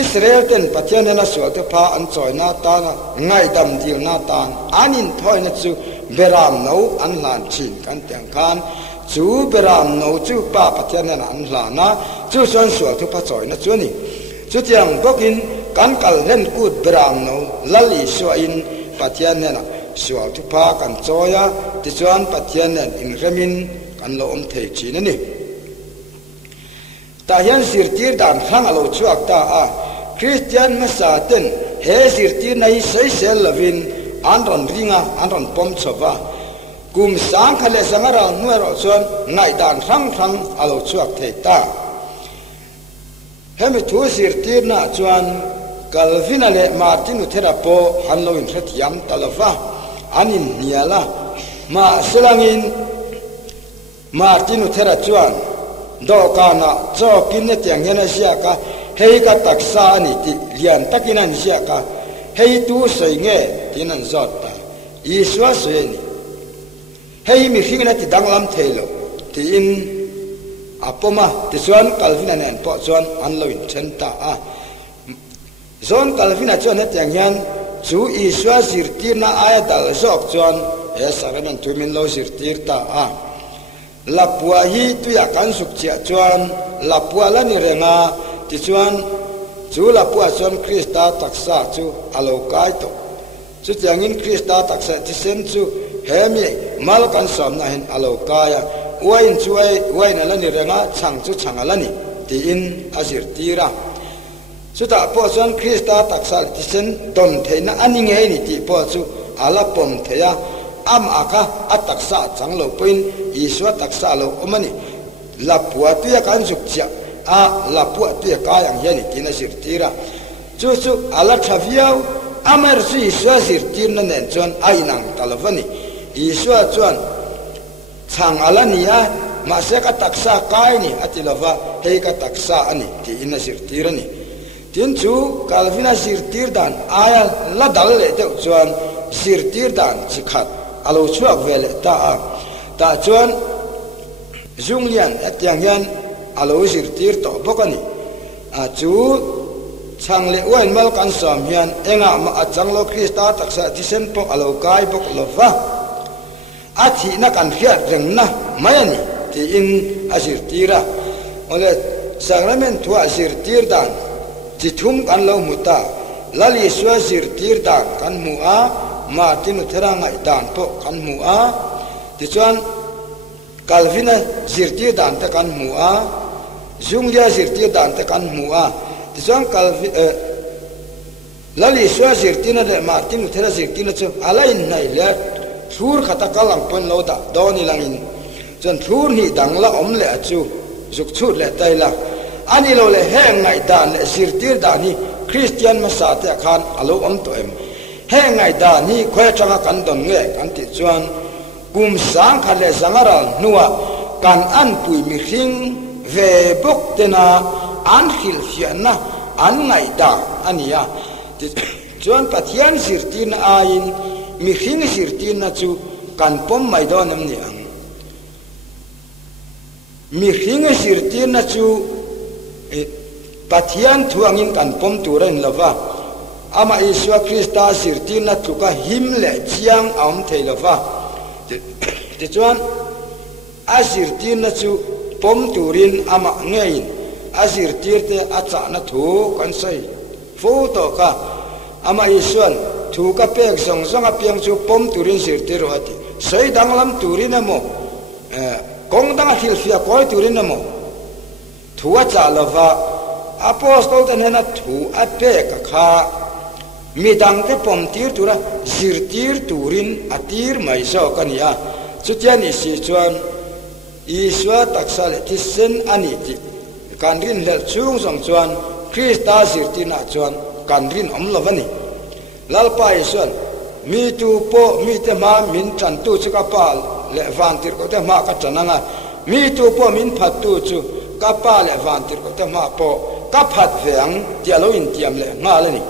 Israel ten Pathian na sual thu pa an choi na ta na ngai dam dil na tan anin thoi na chu beramno an hlan chin kan tiang khan chu beramno chu pa Pathian na an hlana chu chuan sual thu pa choi na chu ni chu tiang bokin kan kal len kut beramno Lal Isua in Pathian na sual thu pa kan choya ti chuan Pathian na in remin kan lo thei chin ni ta hian sirtir dan khang alo chuak ta a Christian masaten he sirtir nai sei sel lavin anron ringa anron pom chova kum sang khale sangara nuero chuan ngai dan khang alo chuak thei ta hemi thu sirtir na chuan Calvinale Martin Therapo hanloin thethiam talava anin niala ma selangin Martin uthera chuan do kana cho kin ne tiang hena sia ka hei ka taksa ani ti lian takin an sia ka hei tu sei nge tin an zot ta Isua sei ni hei mi hing na ti danglam thelo ti in apoma ti chuan kalvin an po chuan an lo in chen ta a zon kalvin a chuan ne tiang hian chu Isua sirtir na aya dal zok chuan e saran tumin lo sirtir ta a lapua hi tuya kan suk chia chuan lapua la ni renga ti chuan chu lapua chuan Krista taksa chu alokai to chu changin Krista taksa ti sen chu hemi mal kan som na hin alokaya wain chu ai wain la ni renga chang chu chang ala ni ti in asir tira chu ta po chuan Krista taksa ti sen don theina ani nge ni ti po chu ala pom theya am aka ataksa changlo poin Isua taksa lo omani lapua tuya kan suk chia a lapua tuya ka yang yani tina sirtira chu ala thaviau amar su Isua sirtirna nen chuan ainang talavani Isua chuan chang alania Mahse ka taksa kai ni atilava hei ka taksa ani ti ina sirtirani tin chu kalvina sirtir dan aya la dal le te chuan sirtir dan chikhat alo chuak vele ta chuan zunglian atyang hian alo sirtir to bokani a chu changle wain mal kan som hian enga ma achanglo Krista taksa thisen po alo kai bok lova athi na kan fiat rengna mayani ti in asirtira ole sakrament thua sirtir dan ti thum kan lo muta Lal Isua sirtir dan kan mua Martin uthera ngai dan po kan mua ti chuan kalvina sirtir dan te kan mua zunglia sirtir dan te kan mua ti chuan Lal Isua sirtina de Martin uthera sirtina chu alain nai le thur khata kalang pon lo da doni langin chuan thur ni dangla om le chu zuk chut le taila ani lo le heng ngai dan le sirtir dan ni Christian masate khan alo om to em heng ngai dan ni khwe changa kan don nge kan ti chuan kum sang khale zangaral nuwa kan an pui mi hring ve bok tena an khil fiana an ngai da ania ti chuan Pathian sirtin ain mi hring sirtin na chu kan pom mai don am ni ang mi hring sirtin na chu Pathian thuangin kan pom turan lova ama Isua Krista sirtin na thuka him le chiang am theilova ti chuan asirtin na chu pom turin ama ngein asirtir te acha na thu kan sai photo ka ama Isuan thu ka pek song song a piang chu pom turin sirtir ati sei danglam turin amo kong dang hil fia koi turin amo thuwa cha lova apostol ten hena thu a pek kha midang te pom tir tura sirtir turin atir mai so kania chutian isi chuan Isua taksa le thisen ani ti kanrin hel chung song chuan Krista sirtina chuan kanrin om lovani lalpa Isuan mi tu po mi te ma min chan tu chu ka pal le van tir ko te ma ka chananga mi tu po min phat tu chu ka pa le van tir ko te ma po ka phat veang ti alo in tiam le nga le ni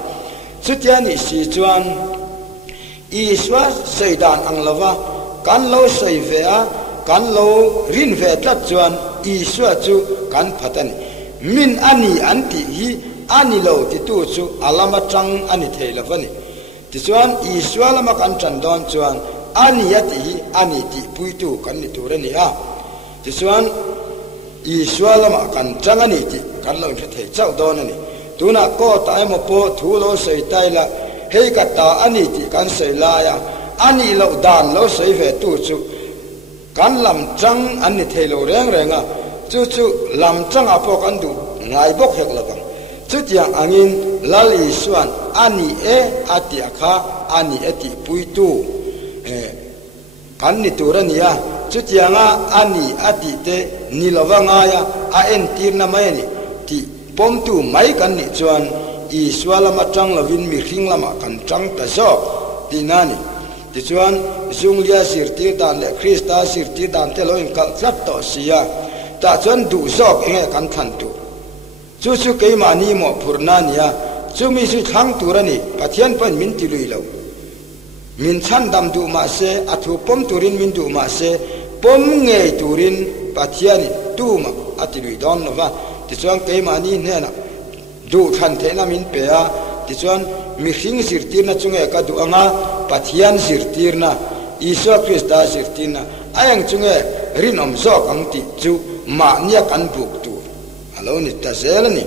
chutian isi chuan Isua seidan ang lova kan lo sei ve a kan lo rin ve tlat chuan Isua chu kan phatani min ani anti hi ani lo ti tu chu alama chang ani theilavani ti chuan Isua lama kan chan don chuan ani ati hi ani ti pui tu kan ni turani a ti chuan Isua lama kan chang ani ti kan lo thei chau don ani tuna ko tai mo po thu lo sei tai la hei ka ta ani ti kan sei la ya ani lo dan lo sei ve tu chu kan lam chang ani theilo reng renga chu lam chang apo kan du ngai bok hek la bang chu tiang angin Lal Isuan ani ati akha ani ati pui tu kan ni turania chu tianga ani ati te nilawanga ya a entir na mai ni ti pom tu mai kan ni chuan Isua lama chang lovin mi hring lama kan chang ta zo tinani ติชวนจุงเลียสิรติดานเลคริสตาสิรติดานเทโลอินกัลจัดต่อเสียแต่ชวนดูซอกเองกันทันตุจู่ๆเกยมานีหมอพูรนานียจู่มีสุขังตุรนีปะเทียนเป็นมินติลุยเลวมินชันดำดูมาเสอัฐุปมตุรินมินดูมาเสปมเงยตุรินปะเทียนดูมาอัติลุยดอนนว่าติชวนเกยมานีเนี่ยนะดูทันเทนามินเปียติชวนมิขิงสิรติร์นะจุงเอกดูอ่างปะเทียนสิรติร์นะอิสุคริสตาสิรติร์นะอายังจุงเอรินอมซอกอังติจูมาเนี่ยกันบุกตูฮัลโหลนี่ตาเซลนี่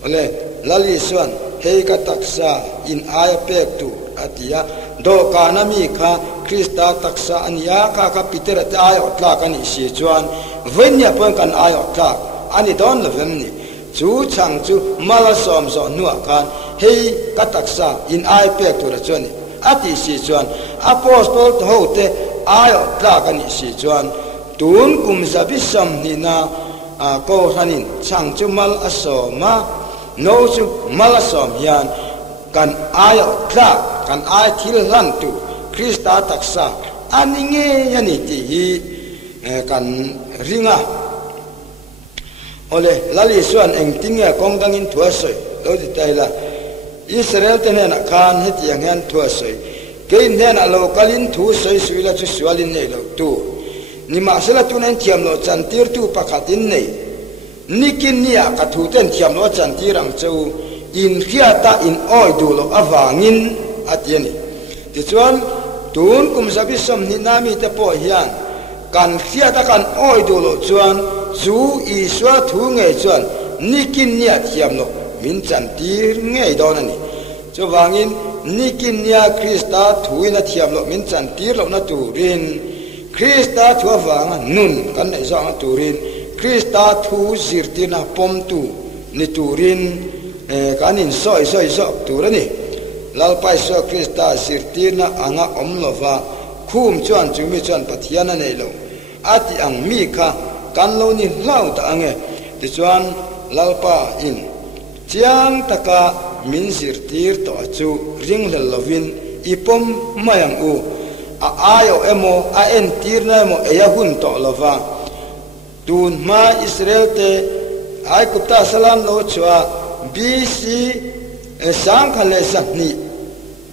โอเลลาลิสวนเฮกตักษาอินอายเปกตูอาทิยาโดกานามีค่ะคริสตาตักษาอันยาค่ะปิเตระอายอตลากันอิสิจวนเวียนเนี่ยเพิ่งกันอายอตลาอันนี้ดอนเลเวมนี่จูช่างจูมาลาสอมสอนนัวกันเฮกตักษาอินอายเปกตูระจวนนี่อาทิสิจวนอโปสโตลโตเตอายอตลากันอิสิจวนตูนกุมซาบิสัมนินาโกทันินช่างจูมาลาสอมาโนจูมาลาสอมยันกันอายอตลากันอายทิลลันตุคริสตาตักษาอันนี้เงี้ยนี่ที่กันริงะโอเลลาลิส่วนเองทิ้งกองดังอินทัวสวยเราจะใจละอิสราเอลเนี่ยนักการเหตุอย่างนั้นทัวสวยเกินเนี่ยนักโลกาลินทัวสวยสุดละจุดสวลินเนี่ยเราตัวนี่มาสละตัวนั้นเทียมเราจันทิร์ตัวประคัตินเนี่ยนี่กินเนี่ยกระทูเต้นเทียมเราจันทิรังเจ้าอินเขียตาอินอ้อยดูเราอวางินอัดยันนี่ที่ส่วนตูนกุมสับิสมนี่นามีแต่ปอยยันการเขียตาการอ้อยดูเราจวนจูอีสวะทูเงยจวนนี่กินเนี่ยเทียมเรามินจันทิร์เงยดอนนี่เจ้าวางินนี่กินเนี่ยคริสตาทูอินเทียมเรามินจันทิร์เรานาตูรินคริสตาทัวฟางนุนกันในสองตูรินคริสตาทูสิรตินาปมตูนิตูรินกันอินซอยตูรนี่ลาลไปสวคริสตาสิรตินาอ่างอมโลฟาคุมจวนจุมิจวนปัทยานันเอโลอาทิอังมีค่ะกันโลนี่เล่าตาอังติจวนลาลปาอินเจียงตะกามินสิรติร์ต่อจูริงเลลวินอีปมมายังอูอายเอโมเอ็นทีร์นะโมเอยหุ่นต่อลาวาตูนมาอิสราเอลเตไอกุปตาสลามโลชัวบีซีสังขเลสักนี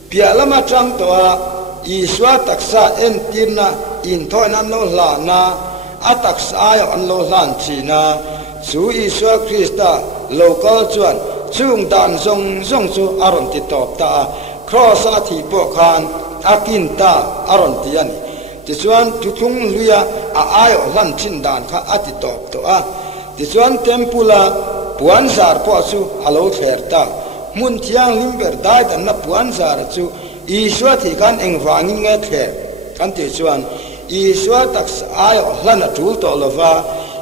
เปียละมาจังตัวอิสวาตักษาเอ็นทีร์นะอินทอยนันโลลานาอัตักษาอยอันโลลานชีนาสูอิสวาคริสตาโลกาลจวนจุงดันซงจูอารมณ์ติดต่อตาครอสอาทิปกคานอากินตาอารมณ์ที่ยันติส่วนทุกทุงลุยอายหลันชินดานข้าอาทิตย์ตัวติส่วนเทมปุลาปวนสารพอสูฮัลโหลเฟร์ตามุนที่ยังลิมเบอร์ได้แต่นับปวนสารจูอีสวะที่กันเองวางินเงเทกันติส่วนอีสวะตักษาอายหลันจูลตัวลาวา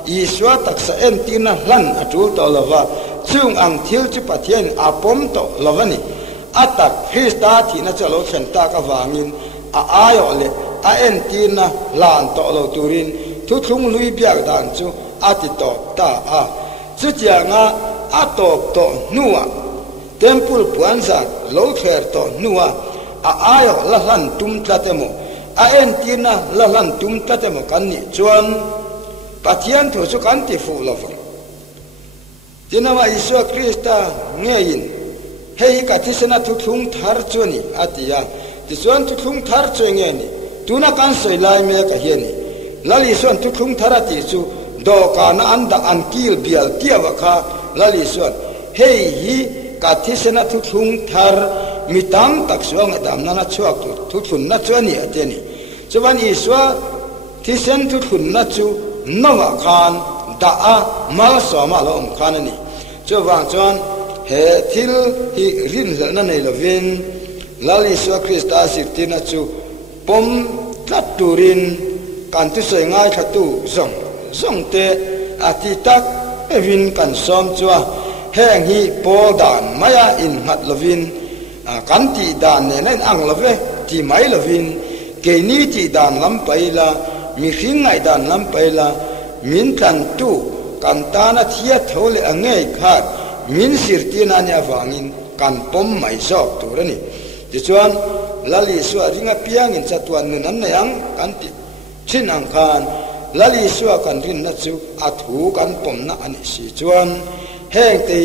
อีสวะตักษาเอ็นตินะหลันจูลตัวลาวาจุงอังทิลจุปะเทียนอาปมตัวลาวานี่อัตักคริสตาที่น่าจะเราเห็นตากวางินอายอเลเอ็นทีนะลานต่อเราตูรินทุกทุงลุยเบียกดันจูอาติตอบตาจุดอย่างอาตอบต่อนัวเทมปุลปวนสักโลเทอร์ต่อนัวอายอละลันตุมตัดเตโมเอ็นทีนะละลันตุมตัดเตโมกันนี่จวนปัทยันทุสุกันติฟูลฟังที่นว่าอิสุคริสตาเงียนเฮ้ยกัติสนาทุกทุงทาร์จวนี่อาทิยาที่ส่วนทุกทุงทาร์จวเงี้ยนี่ตัวนักการสวยลายเมียกะเฮียนี่ลาลิส่วนทุกทุงทาร์ติจูดอกานะอันดาอันกิลเบียลเทียวะค่ะลาลิส่วนเฮ้ยกัติสนาทุกทุงทาร์มิตังตักสวงดามนานาชวกทุกทุนนัจวนี่อาทินี่จวนอิสวะที่เซนทุกทุนนัจูนวะคานดามาลสวมาลอมคานนี่จวนจวนเฮทิลฮิรินนั่นเองลวินลาลิสวาคริสตาสิตินัจูปมทัดตูรินกันที่สวยงามขัดตูส่งเตอธิตักเอวินกันซ้อมจัวแห่งฮีโปดานมายาอินหัดลวินกันตีดานเนี่ยนั่นอังลเวที่ไม่ลวินเกนีที่ดานลำไปละมีขิงไงดานลำไปละมินทันตูกันตานาเทียทโลอังเงยขาดมินสิรตินานี่ฟังอินกันปมไม่ชอบตัวนี่ที่ส่วน Lal Isua ringa piang in Chatuan nan yang kan ti chin ang khan Lal Isua kan rin na chu athu kan pom na ani si chuan heng te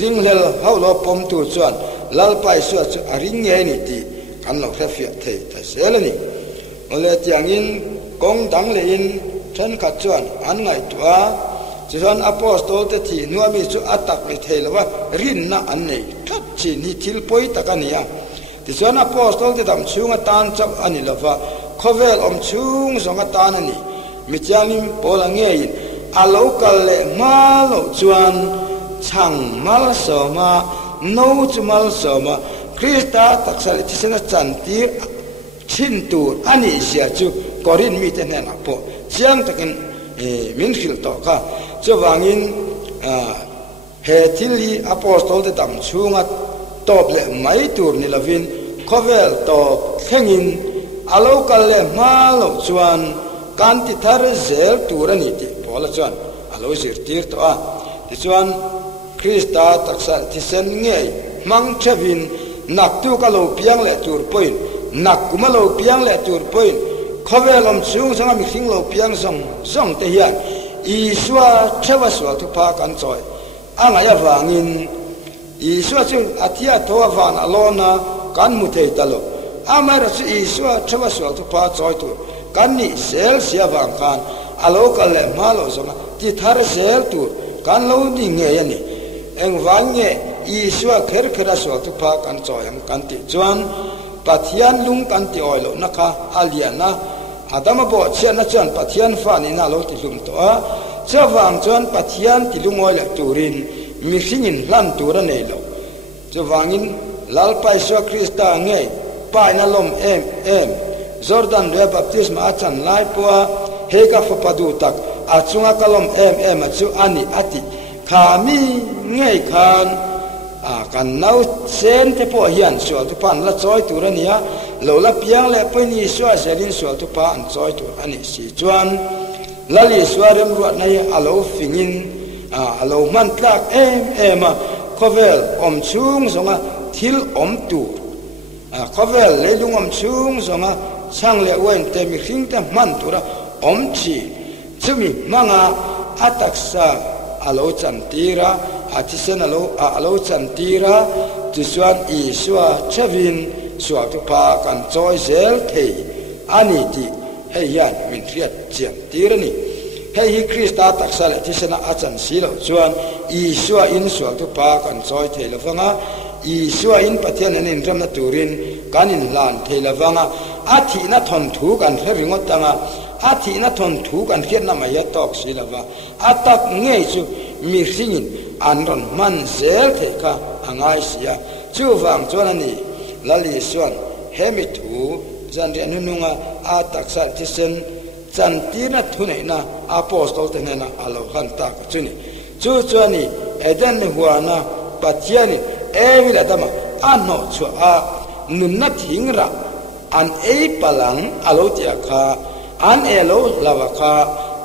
ring lel haulo pom tu chuan Lal pai Isua chu aring nge ni ti kan lo kha fia thei ta selani ole tiangin kong dang le in than khat chuan an ngai tua chuan apostol te thi nuami chu atak ni theilawa rin na an nei that chi ni thil poi takania ti chuan apostol te dam chunga tan chap ani lova khovel om chung zonga tan ani mi changim pola nge in alo kal le ma lo chuan chang mal soma no chumal soma krista taksal tisena chantir chin tur ani sia chu korin mi te na po chiang takin min khil to ka chawangin he thili apostol te dam chunga top le mai tur ni lavin khovel to thengin alo kal le ma lo chuan kan ti thar zel turani ti pola chuan alo zir tir to a ti chuan krista taksa thisen nge mang chavin nak tu ka lo piang le tur point nak kuma lo piang le tur point khovel om chung sanga mi khing lo piang song te hian Isua chewa swa tu pa kan choi anga ya wangin Isua chu atia to van alona kan mu thei talo amara chu Isua chewa swa tu pa choi tu kan ni sel sia wang kan alo kal le malo soma ti thar sel tu kan lo ni nge yani eng wange Isua kher khera swa tu pa kan choi am kan ti chuan Pathian lung kan ti oilo naka aliana Adama bo chian na chuan Pathian fa ni na lo ti lum to a chawang chuan Pathian ti lungoi le turin mi hringin hlan tur nei lo chawangin Lal pai Isua Krista nge pai na lom em Jordan le baptism a chan lai puwa he ka fa padu tak a chunga kalom em chu ani ati khami ngei khan kan nau sen te po hian sual tu pan la choi turania lo la piang le pani Isua selin sual tu pa an choi tur ani si chuan Lal Isua Remruatna alo fingin alo man tlak em khovel om chung zonga thil om tur khovel le lung om chung zonga sang le wen te mi hring te man tura om chi chumi manga ataksa alo chantira thisen alo chantira chuan Isua chavin suak tu pa kan choi zel thei ani ti hei yan min riat chiam tirani hei hi Krista taksa le thisena achan silo chuan Isua in suak tu pa kan choi thei lovanga Isua in Pathian an in ramna turin kan in hlan thei lovanga athi na thon thu kan hringot tanga athi na thon thu kan khiat na maya tok silava atak nge chu mi hringin anron man zel thei ka angai sia chu wang chuan ani Lal Isua hemi thu zanre nununga a taksa thisen chantina thuneina apostol tenena alo han ta ka chuni chu chuani eden huana Pathian evil adama anno chu a nunna thingrah an ei palang alo tia kha an elo lawakha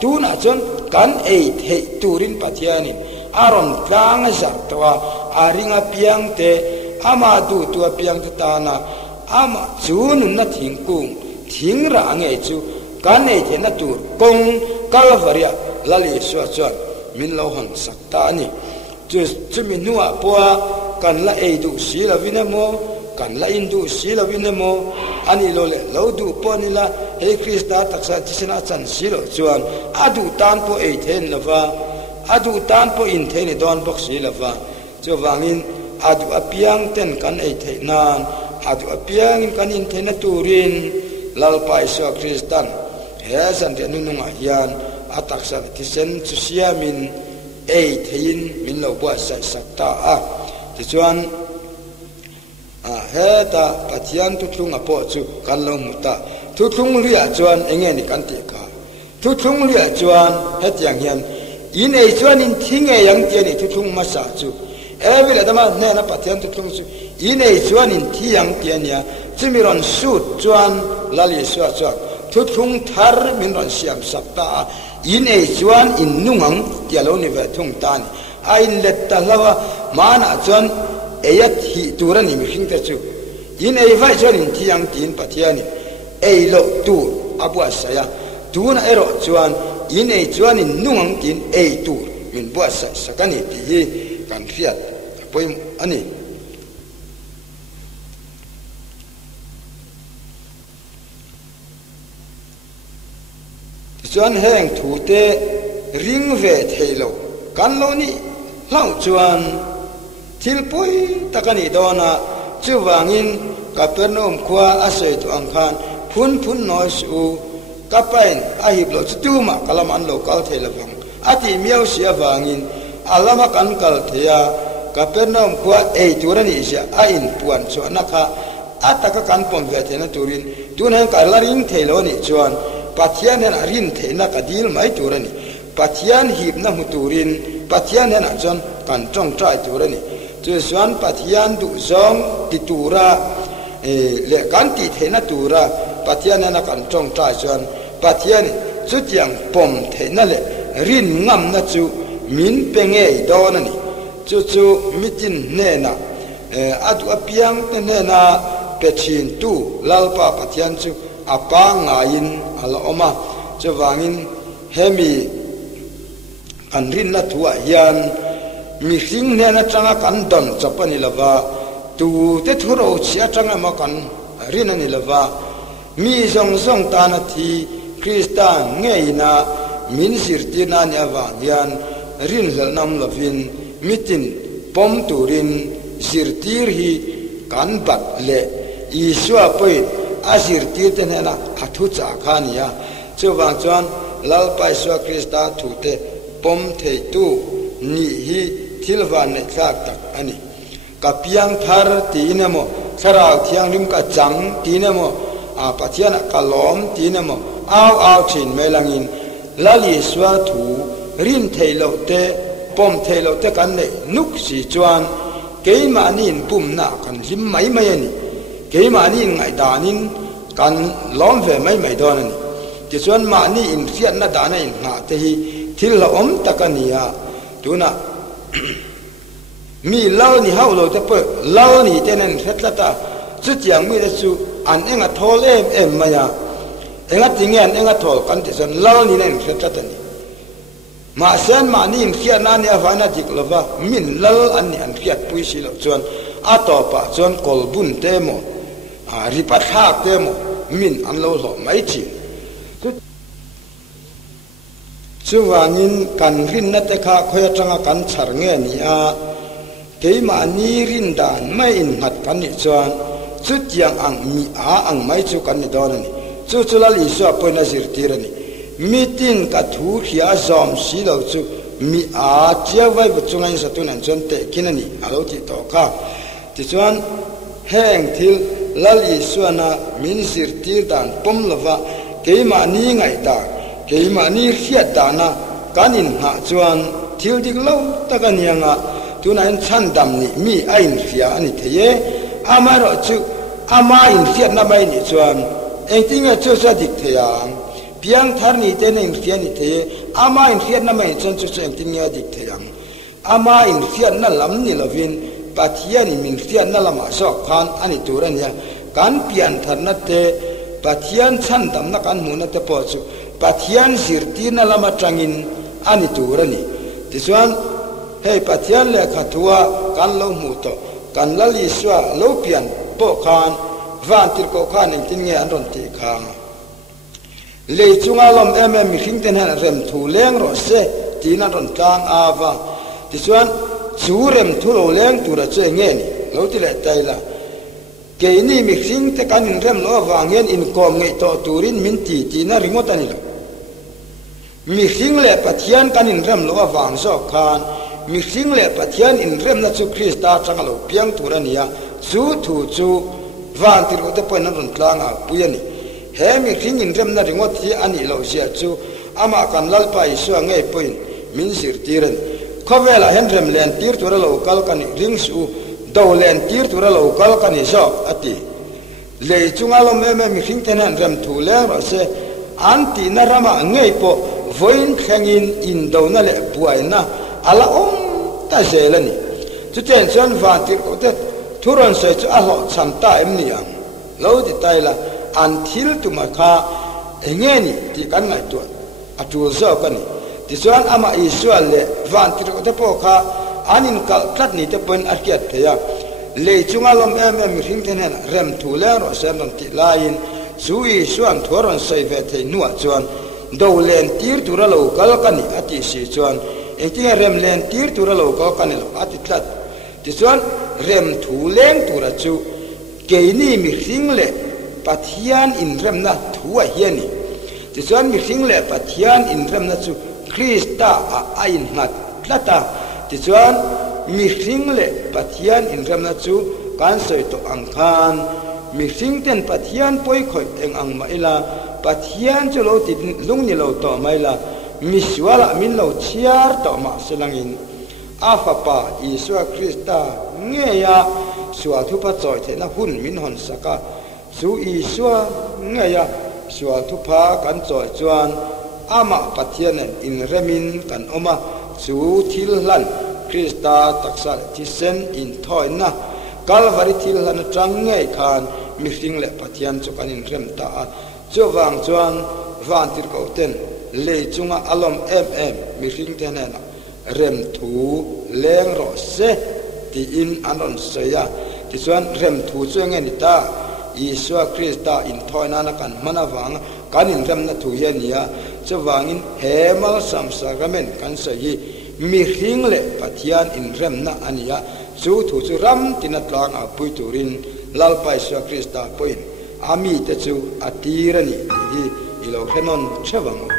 tuna chon kan ei thei turin Pathianin aron tlang zaktawa aringa piang te ama du tu piang te tana ama chun na thingkung thingra nge chu kan ei the na tur kong kalvaria Lal Isua chuan min lo hon sakta ni chu min nuwa poa kan la ei du sila vinemo kan la indu sila vinemo ani lo le lo du ponila he Krista taksa tisena chan silo chuan adu tan po ei then lova adu tan po in then don box silava chu wangin adu apiang ten kan ei theinan adu apiang in kan in thena turin Lal pai Isua Kristan he san te nununga hian ataksa tisen chu siamin ei thein min lo bua sai sakta a ti chuan he ta Pathian Thuthlung apo chu kan lo muta Thuthlung ria chuan enge ni kan ti ka Thuthlung ria chuan he tiang hian in ei chuan in thinge yang te ni Thuthlung masa chu evil adama ne na Pathian Thuthlung chu in ei chuan in thi yang te nia chimiron sut chuan Lal Isua chuan Thuthlung Thar min ron siam sakta in ei chuan in nungang tialo ni ve thung tan a in let ta lawa mana chuan eyat hi turani mi hing te chu in ei vai chuan in thiang tin pathian ei lo tu abua saya tu na ero chuan in ei chuan in nungang tin ei tu min bua sa sakani ti hi kan riat poim ani chuan heng thu te ring ve theilo kan lo ni hlau chuan thil pui takani dona chuwangin kapernaum khwa asoi tu angkhan phun noi su kapain ahib lo chutuma kalam an local thelavang ati miau sia wangin alama kan kal thea kapernaum khwa ei turani sia a in puan chuan kha ataka kan pom ve thena turin tunan kalaring thelo ni chuan Pathian hena rin thena kadil mai turani Pathian hip na muturin Pathian hena jon kan chong trai turani chuan Pathian du zong titura le kan ti thena tura Pathian hena kan chong trai chuan Pathian chu tiang pom thena le rin ngam na chu min penge donani chu mitin nena adu apiang nena pechin tu lalpa Pathian chu apa ngain ala oma chawangin hemi anrin na thua hian mi hring ne na changa kan don chapani lava tu te thuro chia changa ma kan rin ani lava mi zong ta na thi Kristan ngeina min sirti na ni awa hian rin hal nam lovin mitin pom turin sirtir hi kan bat le Isua poi asir tirten hena athu cha khania chuwang chuan Lal Isua Krista thute pom thei tu ni hi thilwan ne thak tak ani kapiang thar tinemo sarau thiang rim ka chang tinemo a Pathian kalom tinemo aw chin melangin Lal Isua thu rin theilo te pom theilo te kan ne nuk si chuan keimanin pumna kan him mai ani keimani ngai danin kan lom ve mai donani ti chuan mani in fiat na dana in nga te hi thil la om takania tuna mi lau ni haulo te pe lau ni tenen khetlata chu chiang mi le chu an enga thol em maya enga tingen enga thol kan ti chuan lau ni nen khetlata ni ma sen mani in fiat na ni avana dik lova min lal an ni an fiat pui si lo chuan atopa chuan kolbun temo ripat hak temo min an lo hloh mai chi chuwangin kan rin na te kha khoya tanga kan chhar nge ni a keima ni rin dan mai in hat kan ni chuan chu tiang ang mi a ang mai chu kan ni don ani chu Lal Isua poina zirtirani mitin ka thu khia zom si lo chu mi a chia vai bu chungai sa tunan chon te kinani alo ti to kha ti chuan heng thil Lal Isua na min zirtir dan pom lova keima ni ngai da keima ni hiat dana kanin ha chuan thil dik lo takanianga tunan chan dam ni mi ain fia ani theye amaro chu ama in fiat na mai ni chuan engtinga chu sa dik theyang piang thar ni te nen fiat ni theye ama in fiat na mai chuan chu engtinga dik theyang ama in fiat na lam ni lovin Pathian min fiat na lama so khan ani turania kan pian thar na te Pathian chan dam na kan mu na te po chu Pathian sirti na lama tangin ani turani tisuan hei Pathian le khatua kan lo mu to kan Lal Isua lo pian po khan van tir ko khan in tin nge an ron ti khang le chunga lom mi hing ten han rem thu leng ro se tin an ron tang awa tisuan churem thu lo leng tura che nge ni lo ti le tai la ke ni mi hing te kan in rem lo awangin in kom nge to turin min ti na ringot ani lo mi hing le Pathian kan in rem lo awang so khan mi hing le Pathian in rem na chu Krista changa lo piang turania chu thu chu van tir ko te point na ron tlang a puyani he mi hing in rem na ringot hi ani lo sia chu ama kan Lal Isua nge point min sir tiran khovela hen rem len tir tura lo kal kan ring su do len tir tura lo kal kan so ati le chunga lo me mi hing ten han rem thu le ro se anti na rama nge po voin khangin in do na le buai na ala ta zelani chu ten chuan van tir ko te thuron sei chu a hloh cham ta em ni ang lo ti tai la an thil tu ma kha enge ni ti kan ngai tu a tu zo kan ni ti chuan ama Isua le van tir ko te po kha anin kal tlat ni te pon arkiat the ya le chunga lom em ring ten hen rem thu le ro sen ron ti lain chu Isuan thoron sei ve the nuwa chuan do len tir tu ra lo kal kan ni ati si chuan eti rem len tir tu ra lo kal kan ni lo ati tlat ti chuan rem thu leng tu ra chu ke ni mi ring le Pathian in rem na thu a hian ni ti chuan mi ring le Pathian in rem na chu Krista a in ngat tlata ti chuan mi ring le Pathian in rem na chu kan soi to ang khan mi ring ten Pathian poi khoi eng ang maila Pathian chu lo ti lung ni lo to maila mi swala min lo chiar to ma selangin afapa Isua Krista nge ya sual thu pa choi the na hun min hon saka chu Isua nge ya sual thu pa kan choi chuan ama Pathian in remin kan oma chu thil hlan Krista taksa thisen inthawina Calvary thil hlan tang nge khan mi hring le Pathian chu kan in rem ta chu wang chuan van tir ko ten le chunga alom mi hring ten na rem thu leng ro se ti in anon seya ti chuan rem thu chu nge ni ta Isua Krista inthawina na kan manawang kan in rem na thu hian nia chawangin hemal sam sacrament kan sei mi hring le Pathian in rem na ania chu thu chu ram tinatlang a pui turin Lal Isua Krista poin ami te chu atirani hi ilo henon chawang